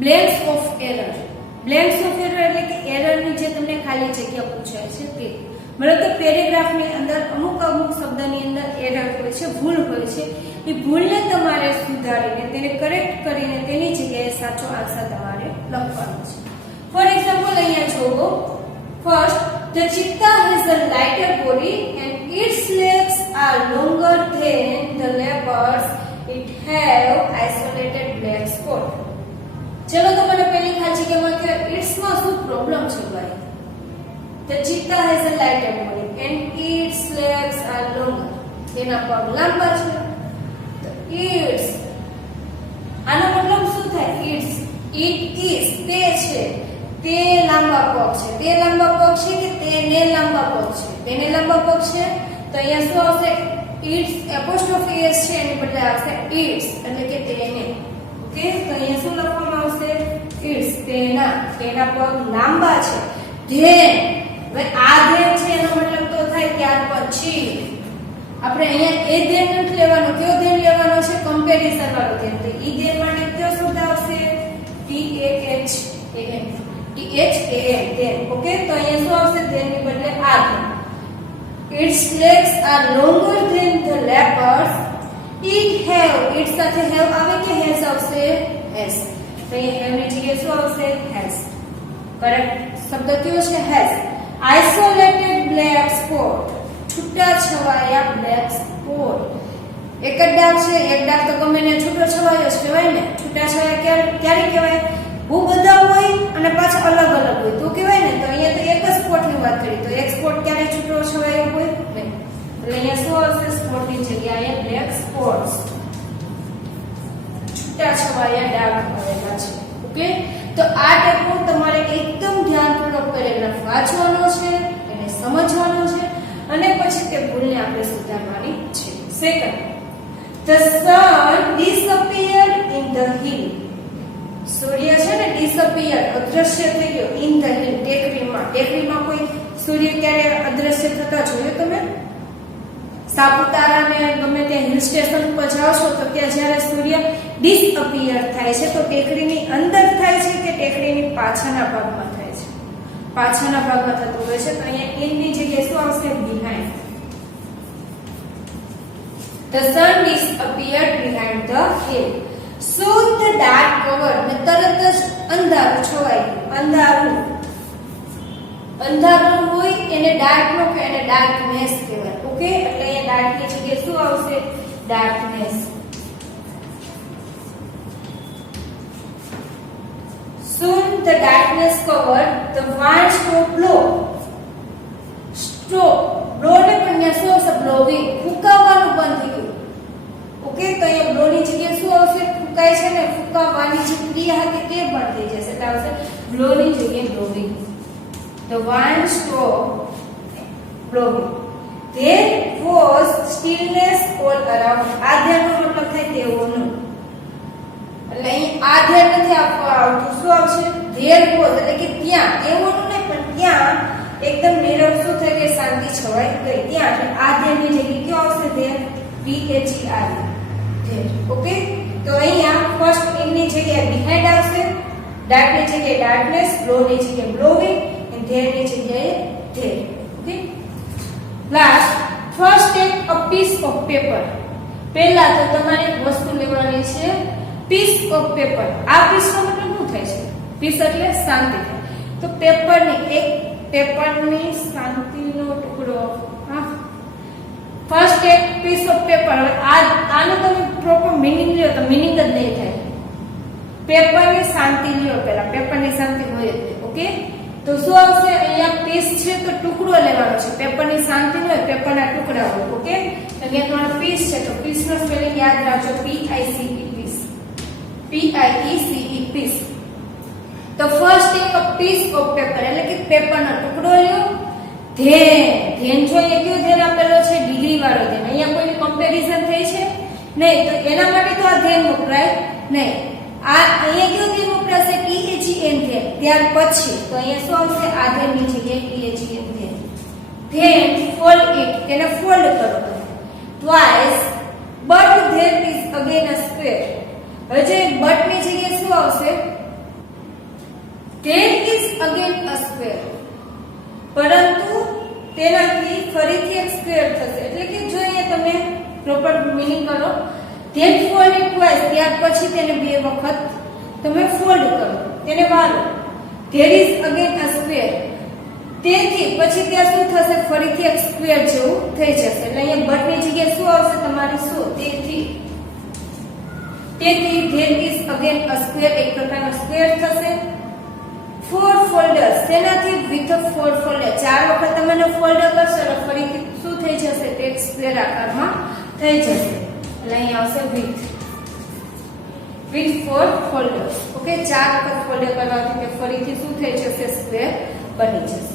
Blanks of error. Blanks of error એટલે કે એરરની જે તમને ખાલી જગ્યા પૂછાય છે તે. બરાબર, તો પેરેગ્રાફની અંદર અમુક શબ્દની અંદર એરર હોય છે, ભૂલ હોય છે. એ ભૂલને તમારે સુધારીને તેને કરેક્ટ કરીને તેની જગ્યાએ સાચો આન્સર તમારે લખવાનો છે. ફોર એક્ઝામ્પલ અહીંયા જોવો. First, the cheetah has a lighter body and its legs are longer than the leopards. It have isolated black spot. ચલો તો મને પહેલી ખાલી જગ્યામાં કે ઇટ્સ માં શું પ્રોબ્લેમ છે ભાઈ? The cheetah has a lighter body and its legs are longer. તેના પગ લાંબા છે. તો its આનો મતલબ શું થાય? it is તે છે, તે લાંબા પગ છે. તે લાંબા પગ છે કે તેને લાંબા પગ છે? તેને લાંબા પગ છે. તો અહીંયા શું આવશે? its એપોસ્ટ્રોફી એસ છે, એની બદલે આવશે its એટલે કે તેને. ઓકે, તો અહીંયા શું લખવામાં આવશે? its તેના પગ લાંબા છે. ધેન, હવે આ ધેન છે એનો મતલબ તો થાય ત્યાર પછી. આપણે અહીંયા એ ધેન નથી લેવાનો. કયો ધેન લેવાનો છે? કમ્પેરિઝન વાળો ધેન. તો ઈ ધેન માટે કયો શબ્દ આવશે? THAN. ધેન. ઓકે, તો અહીંયા શું આવશે? ધેનની બદલે આ than. Its legs are longer than the leopards. It have, it સાથે have આવે કે has આવશે? has. તો અહીંયા have ની જગ્યાએ શું આવશે? has. કરેક્ટ શબ્દ કયો છે? has. Isolated black spot. છૂટા છવાયા black spot. એક જ ડાઘ છે, એક ડાઘ તો ગમે ને છૂટો છવાયો જ કહેવાય ને. છૂટા છવાયા ક્યારે કહેવાય? બહુ બધા હોય અને પાછા અલગ અલગ હોય તો કહેવાય ને. તો અહીંયા તો એક જ સ્પોટની વાત કરી, તો એક સ્પોટ ક્યારે છૂટો છવાયો હોય નહીં. એટલે અહીંયા શું આવશે? સ્પોટની જગ્યાએ બ્લેક સ્પોટ્સ. છૂટા છવાયા ડાઘ આવેલા છે. ઓકે, તો આ ટાઈપનું તમારે એકદમ ધ્યાનપૂર્વક પેરેગ્રાફ વાંચવાનો છે, એને સમજવાનો છે અને પછી તે ભૂલને આપણે સુધારવાની છે. Second, the sun disappeared in the hill. સૂર્ય છે ને ડિસઅપિયર અદ્રશ્ય થઈ ગયો ઇન ધ હિલ ટેકરીમાં. ટેકરીમાં કોઈ સૂર્ય ક્યારે અદ્રશ્ય થતા જોયો તમે? સાપુતારા ને ગમે તે હિલ સ્ટેશન પર જાઓ છો તો ત્યાં જ્યારે સૂર્ય ડિસઅપિયર થાય છે તો ટેકરીની અંદર થાય છે કે ટેકરીની પાછળના ભાગમાં થાય છે? પાછળના ભાગમાં થતું હોય છે. તો અહીંયા ઇન ની જગ્યાએ શું આવશે? Behind. The sun disappeared behind the hill. Soon the dark covered, ને તરત જ અંધારું છવાઈ ગયું. અંધારું હોય એને ડાર્ક નો કે એને ડાર્કનેસ કહેવાય. ઓકે, એટલે અહીંયા ડાર્ક ની જગ્યાએ શું આવશે? Darkness. Soon the darkness covered, the wind stopped blow. Stop blow ને પણ શું આવશે? blowing. ફૂંકાવાનું બંધ થઈ ગયું. ઓકે, તો અહીંયા બ્લો ની જગ્યાએ શું આવશે? ફૂંકાય છે ને ફૂંકાવાની જે ક્રિયા હતી તે બંધ થઈ જશે એટલે આવશે બ્લો ની જગ્યાએ બ્લોવિંગ. The wind stopped blowing. There was stillness all around. આ ધ્યાનનો મતલબ થાય તેઓનું. એટલે અહીં આ ધ્યાન નથી આપવા આવતું. શું આવશે? there was એટલે કે ત્યાં. તેઓનું નહીં પણ ત્યાં એકદમ નીરવ શું થઈ ગઈ? શાંતિ છવાઈ ગઈ ત્યાં. એટલે આ ધ્યાનની જગ્યાએ કયો આવશે? there. BHER. ઓકે, તો અહીંયા ફર્સ્ટ ઇન ની જગ્યાએ બિહાઇન્ડ આવશે, ડાર્ક ની જગ્યાએ ડાર્કનેસ, બ્લો ની જગ્યાએ બ્લોવિંગ અને ધેર ની જગ્યાએ there. Okay, last, first take a piece of paper. પહેલા તો તમારે એક વસ્તુ લેવાની છે, પીસ ઓફ પેપર. આ પીસ નો મતલબ શું થાય છે? પીસ એટલે શાંતિ. તો પેપરની શાંતિનો ટુકડો. હા, ફર્સ્ટ એક પીસ ઓફ પેપર. આનો તમે પ્રોપર મિનિંગ લ્યો તો મિનિંગ જ નહીં થાય. પેપરની શાંતિ લ્યો, પહેલા પેપરની શાંતિ હોય જ. ઓકે, તો શું આવશે? અહીંયા પીસ છે તો ટુકડો લેવાનો છે. પેપરની શાંતિ ન હોય, પેપરના ટુકડા હોય. ઓકે, અહીંયા તમારો પીસ છે તો પીસનો સ્પેલિંગ યાદ રાખજો. PICE piece. PIECE piece. તો ફર્સ્ટ એક પીસ ઓફ પેપર એટલે કે પેપરનો ટુકડો લ્યો. ધેન જો અહીંયા કયો ધેન આપેલો છે? ડિગ્રી વાળો ધેન. અહીંયા કોઈની કમ્પેરિઝન થઈ છે નહીં તો એના માટે તો આ ધેન વપરાય નહીં. આ અહીંયા કયો ધેન વપરાશે? THEN then. ત્યાર પછી તો અહીંયા શું આવશે? આ ધેનની જગ્યાએ THEN then. Then fold it, એને ફોલ્ડ કરો twice, but there is again a square. હવે જે બટ ની જગ્યાએ શું આવશે? there is again a square, પરંતુ તેનાથી ફરીથી એક સ્ક્વેર થશે. એટલે કે જો અહીંયા તમે પ્રોપર મિનિંગ કરો, then fold it twice, ત્યાર પછી તેને બે વખત તમે ફોલ્ડ કરો, તેને વાળો. there is again a square, તેથી પછી ત્યાં શું થશે, ફરીથી એક સ્ક્વેર જેવું થઈ જશે. એટલે અહીંયા બટની જગ્યાએ શું આવશે, તમારી શું, તેથી there is again a square, એક પ્રકારનો સ્ક્વેર થશે. 4 folders, તેનાથી with a 4 folder, ચાર વખત તમે ફોલ્ડ કરશો એટલે ફરીથી શું થઈ જશે, તે એક સ્ક્વેર આકારમાં થઈ જશે. એટલે અહીં આવશે with 4 folders. ઓકે, ચાર વખત ફોલ્ડ કરવાથી તે ફરીથી શું થઈ જશે, સ્ક્વેર બની જશે.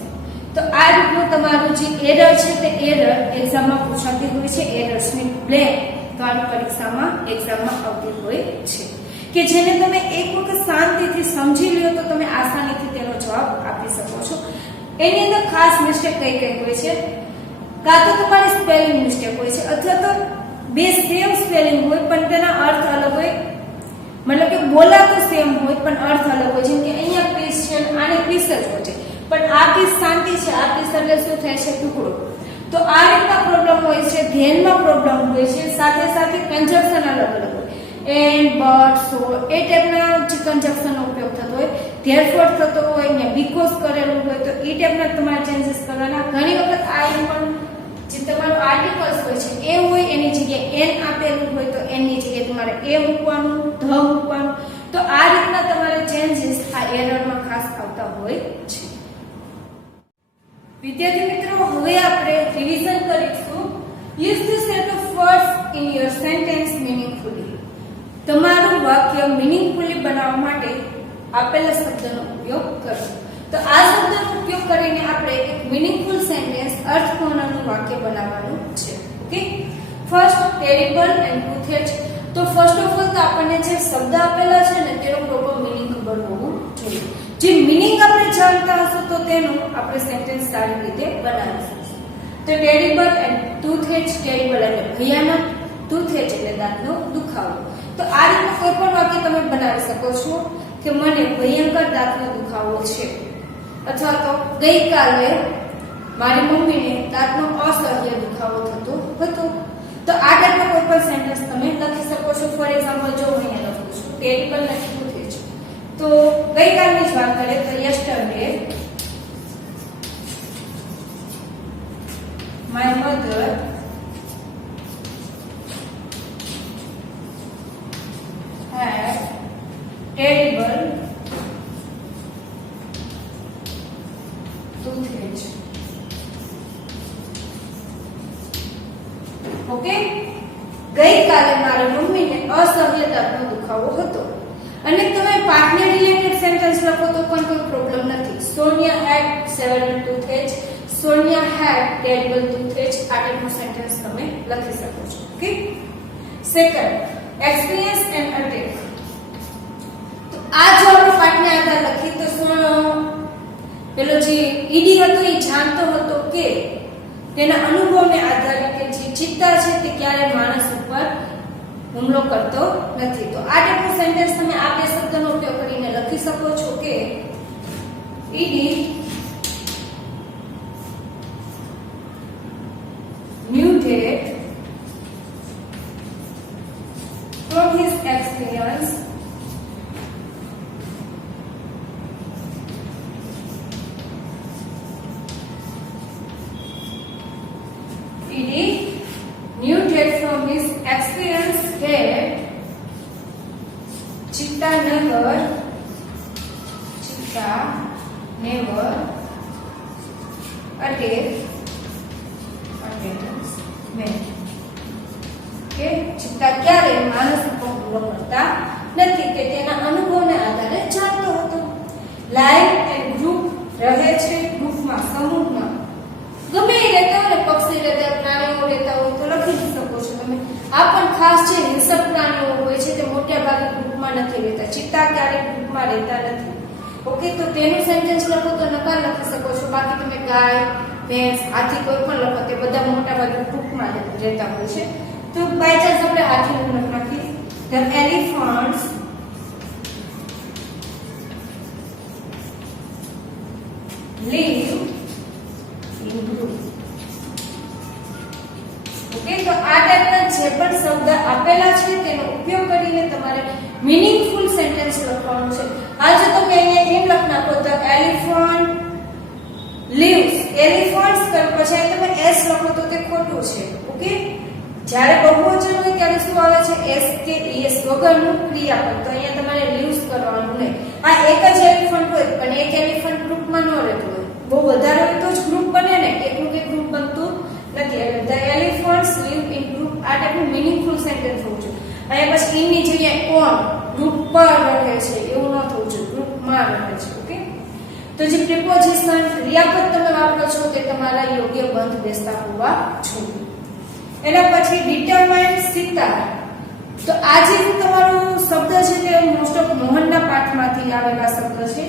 તો આ રીતનું તમારું જે એરર છે તે એરર એક્ઝામમાં પૂછાતી હોય છે. એરર્સની બ્લેન્ક તમારી પરીક્ષામાં એક્ઝામમાં આવતી હોય છે, કે જેને તમે એક વખત શાંતિથી સમજી લ્યો તો તમે આસાનીથી તેનો જવાબ આપી શકો છો. એની અંદર ખાસ મિસ્ટેક કઈ કઈ હોય છે, કાં તો તમારી સ્પેલિંગ મિસ્ટેક હોય છે, અથવા તો બે સેમ સ્પેલિંગ હોય પણ તેના અર્થ અલગ હોય. મતલબ કે બોલાતો સેમ હોય પણ અર્થ અલગ હોય. જેમ કે અહીંયા પીસ છે, આને પીસ જ હોય છે, પણ આ પીસ શાંતિ છે, આ પીસ એટલે શું થાય છે, ટુકડો. તો આ રીતના પ્રોબ્લેમ હોય છે, ધ્યાનમાં પ્રોબ્લેમ હોય છે. સાથે સાથે કન્જક્શન અલગ અલગ હોય, એન્ડ, બટ, સો એ ટાઈપના જે કન્જક્શનનો ઉપયોગ થતો હોય, ધેરફોર થતો હોય, અહીંયા બીકોઝ કરેલું હોય, તો એ ટાઈપના તમારે ચેન્જીસ કરવાના. ઘણી વખત આ પણ જે તમારું આર્ટિકલ્સ હોય છે એ હોય, એની જગ્યાએ એન આપેલું હોય તો એની જગ્યાએ તમારે એ મૂકવાનું, ધ મૂકવાનું. તો આ રીતના તમારે ચેન્જીસ આ એરરમાં ખાસ આવતા હોય છે. વિદ્યાર્થી મિત્રો, હવે આપણે રિવિઝન કરીશું. Use this set of words in your sentence meaningfully. તમારું વાક્ય મીનિંગફુલી બનાવવા માટે આપેલા શબ્દનો ઉપયોગ કરશો. તો આ શબ્દનો ઉપયોગ કરીને આપણે એક મીનિંગફુલ સેન્ટેન્સ, અર્થપૂર્ણનું વાક્ય બનાવવાનું છે. Okay, first terrible and toothache. તો ફર્સ્ટ ઓફ ઓલ તો આપણને જે શબ્દ આપેલા છે ને તેનો પ્રોપર મીનિંગ ખબર હોવું જોઈએ. જે મીનિંગ આપણે જાણતા હશું તો તેનું આપણે સેન્ટેન્સ સારી રીતે બનાવી શકીશું. તો ટેરિબલ એન્ડ ટુથેચ, ટેરિબલ એટલે ભયાનક, ટુથેચ એટલે દાંતનો દુખાવો. તો આ રીતનું કોઈ પણ વાક્ય તમે બનાવી શકો છો કે મને ભયંકર દાંતનો દુખાવો છે, અથવા તો ગઈકાલે મારી મમ્મીને દાંતનો અસહ્ય દુખાવો થતો હતો. તો આ ટાઈપનો કોઈ પણ સેન્ટેન્સ તમે લખી શકો છો. ફોર એક્ઝામ્પલ જો હું અહીંયા લખું છું ટેરિબલ ને ટુથેચ, તો ગઈકાલની જ વાત કરીએ તો yesterday my mother had terrible toothache. Okay, ગઈકાલે મારી મમ્મીને અસહ્ય દાંતનો દુખાવો હતો. અને તમે પાઠને રિલેટેડ સેન્ટેન્સ લખો તો પણ કોઈ પ્રોબ્લેમ નથી. સોનિયા હેડ સેવરલ toothache, સોનિયા હેડ ટેરિબલ toothache. આ ટાઈપનું સેન્ટેન્સ તમે લખી શકો છો. Okay, second experience and attack. તો આ જો આપણે પાઠને આધાર લખી તો પેલો જે ઈડી હતો એ જાણતો હતો કે તેના અનુભવને આધારે કે જે ચિત્તા છે તે ક્યારેય માણસ ઉપર હુમલો કરતો નથી. તો આ ટાઈપનું સેન્ટેન્સ તમે આ બે શબ્દનો ઉપયોગ કરીને લખી શકો છો કે ED knew that from his experience he knew that from his experience that Chitta never attack men. કે ચિત્તા ક્યારે માણસ ઉપર હુમલો કરતા નથી, કે તેના અનુભવને આધારે જાણતો હતો. લાઈવ એન્ડ ગ્રુપ રહે છે ગ્રુપમાં, સમૂહમાં. ગમે એ રહેતા હોય, પક્ષી રહેતા, પ્રાણીઓ રહેતા હોય તો લખી શકો છો તમે. આ પણ ખાસ છે, હિંસક પ્રાણીઓ હોય છે તે મોટા ભાગે ગ્રુપમાં નથી રહેતા. ચિત્તા ક્યારેય ગ્રુપમાં રહેતા નથી. ઓકે, તો તેનું સેન્ટેન્સ લખો તો નકાર લખી શકો છો. બાકી તમે ગાય, ભેંસ, હાથી કોઈ પણ લખો તે બધા મોટા ભાગે ગ્રુપમાં રહેતા હોય છે. તો બાય ચાન્સ આપણે હાથીનું લખ નાખીએ. The elephants live in group. Okay, તો આ ટાઈપના જે પણ શબ્દ આપેલા છે તેનો ઉપયોગ કરીને તમારે મીનિંગફુલ સેન્ટેન્સ લખવાનું છે. આ જો તમે અહીંયા એમ લખ નાખો તો એલિફન્ટ lives, એલિફન્ટ્સ કર પછી તમે s લખો તો તે ખોટું છે. ઓકે, જ્યારે બહુવચન હોય ત્યારે શું આવે છે? s કે es વગરનું ક્રિયાપદ. તો અહીંયા તમારે lives કરવાનું નહીં. આ એક જ એલિફન્ટ હોય પણ એક એલિફન્ટ ગ્રુપમાં ન રહેતું હોય, બહુ વધારે હોય તો જ ગ્રુપ બને ને, એકનું કે ગ્રુપ બનતું નથી. એટલે the elephants live in group આ ટાઈપનું મીનિંગફુલ સેન્ટેન્સ હોવું જોઈએ. અહીંયા પછી ઇન ની જગ્યાએ ઓન, ગ્રુપ પર રહે છે એવું ન થવું જોઈએ, ગ્રુપમાં રહે છે. ઓકે, તો જે પ્રિપોઝિશન ક્રિયાપદ તમે વાપરો છો તે તમારા યોગ્ય બંધ બેસતા હોવા જોઈએ. એના પછી ડિટરમાઇન સીતા. તો આ જે તમારો શબ્દ છે તે મોસ્ટ ઓફ મોહનના પાઠમાંથી આવેલા શબ્દ છે,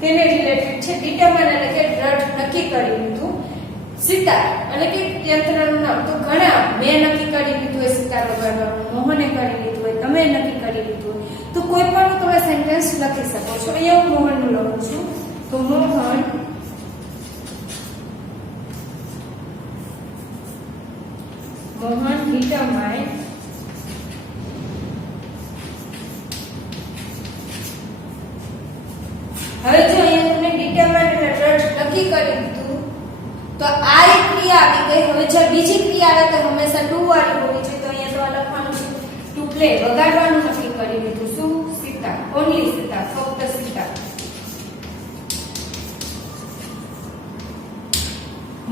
તેને રિલેટેડ છે. ડિટરમાઇન એટલે કે દ્રઢ નક્કી કરી લીધું. સિતાર એટલે કે યંત્રનું નામ. તો ઘણા મેં નક્કી કરી લીધું હોય સિતાર વગાડવાનું, મોહને કરી લીધું હોય, તમે નક્કી કરી લીધું હોય. તો કોઈ પણ તમે સેન્ટેન્સ લખી શકો છો. અહીંયા હું મોહનનું લખું છું. તો મોહન determined હવે જો અહીંયા તમને ડિટરમાઇન્ડ એટલે દ્રઢ નક્કી કરી દીધું, તો આ એક ક્રિયા આવી ગઈ. હવે જો બીજી ક્રિયા આવે તો હંમેશા ટુ વાળી હોવી છે. તો અહીંયા તો લખવાનું છે ટુ પ્લે, વગાડવાનું નક્કી કરી દીધું. શું? સિતાર, ઓન્લી સિતાર, ફક્ત સિતાર.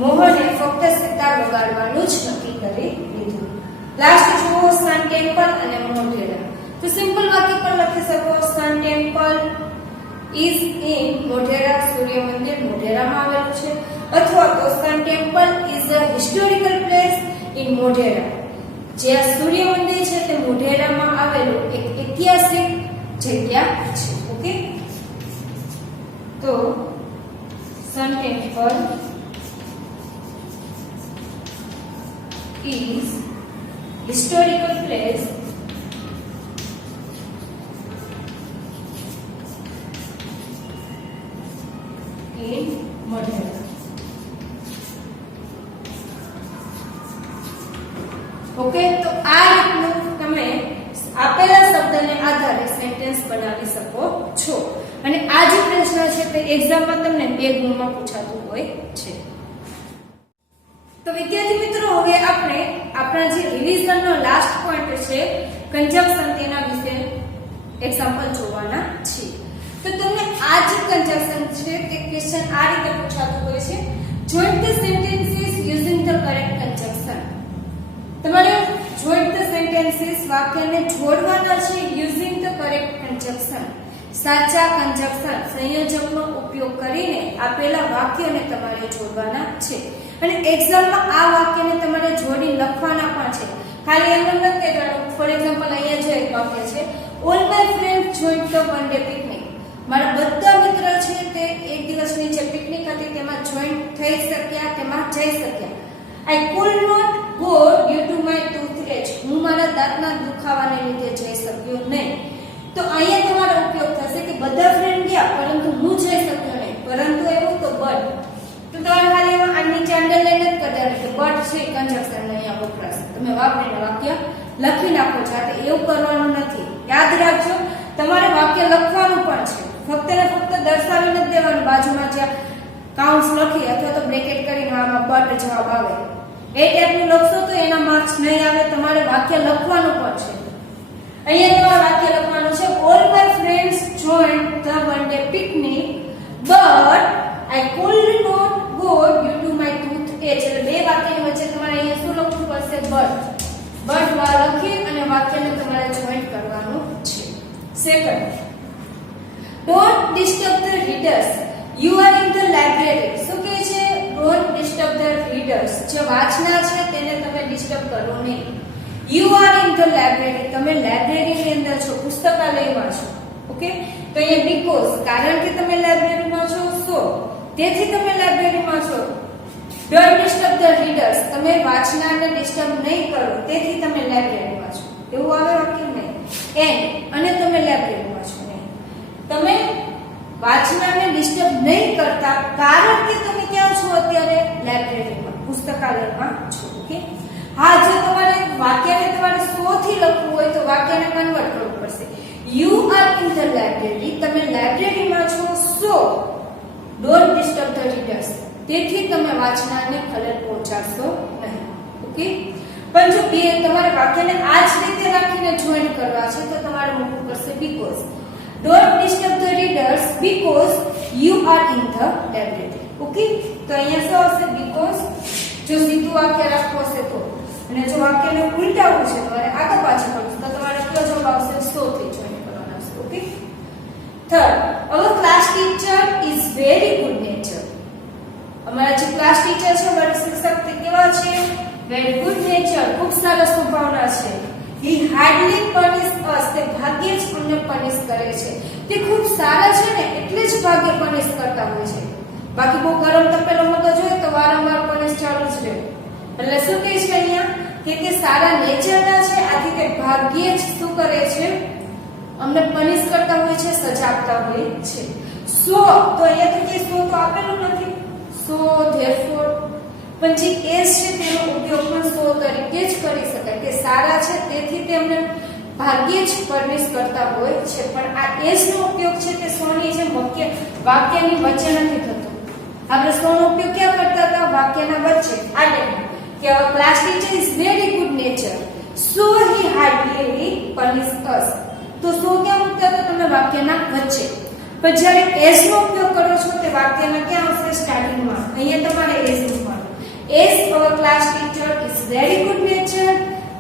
મોહને ફક્ત સિતાર વગાડવાનું જ નક્કી કરી લીધું. લાસ્ટ જુઓ સન ટેમ્પલ અને મોઢેરા. તો સિમ્પલ વાક્ય પણ લખી શકો. Sun temple is in Modhera, સૂર્ય મંદિર મોઢેરામાં આવેલું છે. અથવા તો sun temple is a historical place in Modhera. જે સૂર્ય મંદિર છે તે મોઢેરામાં આવેલું એક ઐતિહાસિક જગ્યા છે. ઓકે, તો sun temple is historical place in Madhya. Okay, તો આ રીતનું તમે આપેલા શબ્દને આધારે સેન્ટેન્સ બનાવી શકો છો. અને આ જે પ્રશ્ન છે તે એક્ઝામમાં તમને 2 ગુણમાં પૂછાતું હોય છે. તો વિદ્યાર્થી મિત્રો, હવે આપણે આપણા જે રિવિઝનનો લાસ્ટ પોઈન્ટ છે કન્જંક્શન, તેના વિશે એક્ઝામ્પલ જોવાના છે. તો તમને આ જે કન્જંક્શન છે તે ક્વેશ્ચન આ રીતે પૂછાતું હોય છે. Join the sentences using the correct કન્જંક્શન. તમારે જોઈન ધ સેન્ટેન્સીસ વાક્યને જોડવાના છે યુઝિંગ ધ કરેક્ટ કન્જંક્શન. સાચા કન્જંક્શન સંયોજકનો ઉપયોગ કરીને આપેલા વાક્યોને તમારે જોડવાના છે. અને એક્ઝામમાં આ વાક્યને તમારે જોડી લખવાના પણ છે. ખાલી એમ નથી કહેવાનું. ફોર એક્ઝામ્પલ અહીંયા જો એક વાક્ય છે, all my friends joint the one day picnic. મારા બધા મિત્ર છે તે એક દિવસની જે પિકનિક હતી તેમાં જોઈન્ટ થઈ શક્યા, તેમાં જઈ શક્યા. I could not go due to my toothache. હું મારા દાંતના દુખાવાને લીધે જઈ શક્યો નહીં. તો અહીંયા તમારો ઉપયોગ થશે કે બધા ફ્રેન્ડ ગયા પરંતુ હું જઈ શક્યો નહીં. પરંતુ એવું તો બટ. તો તમારે ખાલી આ નીચે અંડરલાઈન જ કરવાનું કે બટ છે કન્જંક્શન અહીંયા વપરાશે. તમે વાપરીને વાક્ય લખી નાખો છો. આ એવું કરવાનું નથી. યાદ રાખજો, તમારે વાક્ય લખવાનું પણ છે. ફક્ત ને ફક્ત દર્શાવી નથી દેવાનું. બાજુમાં જ્યાં કાઉન્ટ્સ લખી અથવા તો બ્રેકેટ કરીને આમાં બટ જવાબ આવે એ ટાઈપનું લખશો તો એના માર્ક્સ નહીં આવે. તમારે વાક્ય લખવાનું પણ છે. અહીંયા તમારે વાક્ય લખવાનું છે, all my friends joined the one day picnic but I could not go due to my toothache. એટલે બે વાક્યની વચ્ચે તમારે અહીંયા શું લખવું પડશે? બટ. બટ વા લખી અને વાક્યને તમારે જોઈન્ટ કરવાનું છે. Second, don't disturb the readers, you are in the library. શું કહે છે? Don't disturb the readers. જે વાંચનાર છે તેને તમે ડિસ્ટર્બ કરો નહીં. You are in the library. તમે લાઇબ્રેરીની અંદર છો, પુસ્તકાલયમાં છો. ઓકે, તો અહીંયા બીકોઝ કારણ કે તમે લાઇબ્રેરીમાં છો, સો તેથી તમે લાઇબ્રેરીમાં છો. Don't disturb the readers. તમે વાંચનારને ડિસ્ટર્બ નહીં કરો તેથી તમે લાઇબ્રેરીમાં છો. એવું આવે વાક્ય નહીં. એન્ડ અને તમે લાઇબ્રેરીમાં છો નહીં. તમે વાંચનારને ડિસ્ટર્બ નહીં કરતા, કારણ કે તમે ક્યાં છો અત્યારે? લાઇબ્રેરીમાં, પુસ્તકાલયમાં છો. ઓકે. હા, જો તમારે વાક્યને તમારે 100 થી લખવું હોય તો વાક્યને કન્વર્ટ કરવું પડશે. You are in the library, તમે લાઇબ્રેરીમાં છો, so don't disturb the readers, તેથી તમે વાંચનારને ખલેલ પહોંચાડશો નહીં. ઓકે. પણ જો બે તમારે વાક્યને આ જ રીતે રાખીને જોઈન્ટ કરવા છે તો તમારે મૂકવું પડશે because. Don't disturb the readers because you are in the library. Okay. તો અહીંયા શું આવશે? બીકોઝ. જો સીધું વાક્ય રાખવું હશે તો, અને જો વાક્યને ઉલટાવવું છે તમારે આગળ પાછળ કરવું તો તમારે કયો જવાબ આવશે? 100 થી જોઈન્ટ કરવાનો આવશે. Okay. Third, our class teacher is very good nature. અમારા જે ક્લાસ ટીચર છે, અમારા શિક્ષક તે કેવા છે? વેરી ગુડ નેચર, ખૂબ સારા સ્વભાવના છે. હી હાર્ડલી પનિશ અસ, તે ભાગ્યે જ અમને પનિશ કરે છે. તે ખૂબ સારા છે ને એટલે જ ભાગ્યે પનિશ કરતા હોય છે. બાકી બહુ ગરમ તપેલો મગજ હોય તો વારંવાર પનિશ ચાલુ જ રહે. એટલે શું કહે છે અહીંયા? કે તે સારા નેચરના છે, આથી તે ભાગ્યે જ શું કરે છે? અમને પનિશ કરતા હોય છે, સજા આપતા હોય છે. સો, તો અહીંયા તો કે સો તો આપેલું નથી. સો ધેરફોર, પણ જે એસ છે તેનો ઉપયોગ પણ સો તરીકે જ કરી શકાય. તે સારા છે તેથી તેમને ભાગ્યે જ પનિશ કરતા હોય છે. પણ આ એસ નો ઉપયોગ છે તે સો ની જેમ વાક્યની વચ્ચે નથી થતો. આપણે સો નો ઉપયોગ ક્યાં કરતા હતા? વાક્યના વચ્ચે. આ ટાઈમ કે class teacher is very good nature, so he hardly punish us. તો સો ક્યાં મૂકતા હતા તમે? વાક્યના વચ્ચે. પણ જ્યારે એસ નો ઉપયોગ કરો છો તે વાક્યના ક્યાં આવશે? સ્ટાર્ટિંગમાં. અહીંયા તમારે એસ મૂકવાનું. As our class teacher is very good nature,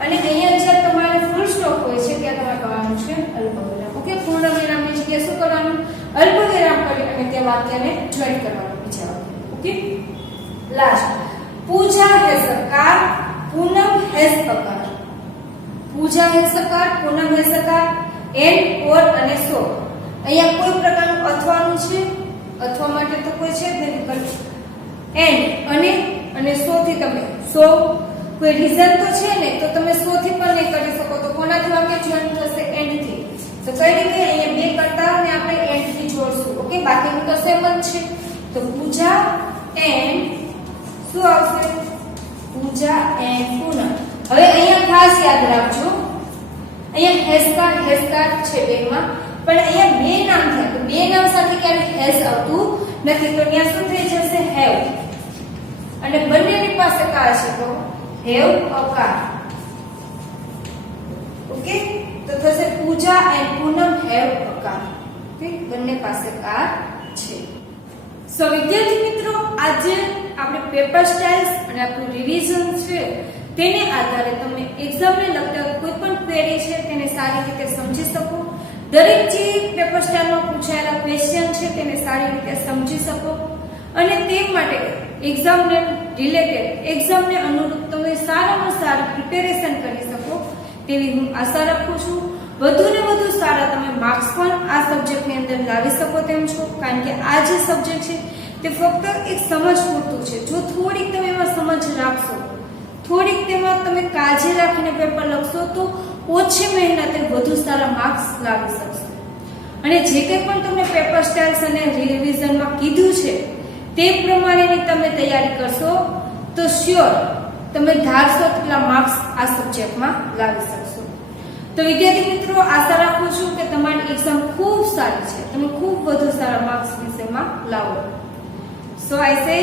અને અહીંયા જ્યારે તમારે ફૂલ સ્ટોપ હોય છે ત્યાં તમારે કરવાનું છે અલ્પવિરામ. ઓકે. પૂર્ણ વિરામની જગ્યાએ શું કરવાનું? અલ્પવિરામ કરી અને તે વાક્યને જોઈન્ટ કરવાનું બીજા વાક્ય. Okay. Last, Pooja has a car, Poonam has a car. Pooja has a car, Poonam has a car, and, or અને સો. અહીંયા કોઈ પ્રકારનું અથવાનું છે? અથવા માટે તો કોઈ છે જ નહીં. એન્ડ અને સો થી તમે સો કોઈ રીઝન તો છે ને, તો તમે સો થી પણ નહીં કરી શકો. તો કોનાથી વાક્ય જોઈન્ટ થશે? એન્ડ થી. તો કઈ રીતે? અહીંયા બે કર્તાઓને આપણે એન્ડ થી જોડશું. ઓકે. બાકીનું તો સેમ જ છે. તો પૂજા એન્ડ શું આવશે? પૂજા એન્ડ પૂનમ. હવે અહીંયા ખાસ યાદ રાખજો, અહીંયા હેઝ છે બેમાં, પણ અહીંયા બે નામ થાય તો બે નામ સાથે ક્યારે હેઝ આવતું નથી. તો ત્યાં શું થઈ જશે? હેવ. અને બંનેની પાસે કાર છે તો હેવ અ કાર. ઓકે. તો થશે Pooja and Poonam have a car. Okay. બંને પાસે કાર છે. સો વિદ્યાર્થી મિત્રો, આજે આપણે પેપર સ્ટાઇલ્સ અને આપણું રિવિઝન છે તેને આધારે તમે એક્ઝામને લગતા કોઈ પણ ક્વેરી છે તેને સારી રીતે સમજી શકો. દરેક જે પેપર સ્ટાઇલમાં પૂછાયેલા ક્વેશ્ચન છે તેને સારી રીતે સમજી શકો, અને તે માટે એક્ઝામને રિલેટેડ, એક્ઝામને અનુરૂપ તમે સારામાં સારું પ્રિપેરેશન કરી શકો તેવી હું આશા રાખું છું. વધુ ને વધુ સારા તમે માર્ક્સ પણ આ સબ્જેક્ટની અંદર લાવી શકો તેમ છો, કારણ કે આ જે સબ્જેક્ટ છે તે ફક્ત એક સમજ પૂરતું છે. જો થોડીક તમે એમાં સમજ રાખશો, થોડીક તેમાં તમે કાળજી રાખીને પેપર લખશો તો ઓછી મહેનતે વધુ સારા માર્ક્સ લાવી શકશો. અને જે કંઈ પણ તમને પેપર સ્ટાઇલ્સ અને રિવિઝનમાં કીધું છે તે પ્રમાણેની તમે તૈયારી કરશો તો શ્યોર તમે ધારશો તેટલા માર્ક્સ આ સબ્જેક્ટમાં લાવી શકશો. તો વિદ્યાર્થી મિત્રો, આશા રાખું છું કે તમારી એક્ઝામ ખૂબ સારી છે, તમે ખૂબ વધુ સારા માર્ક્સ વિષયમાં લાવો. સો આઈ સે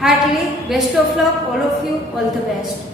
heartily best of luck all of you, all the best.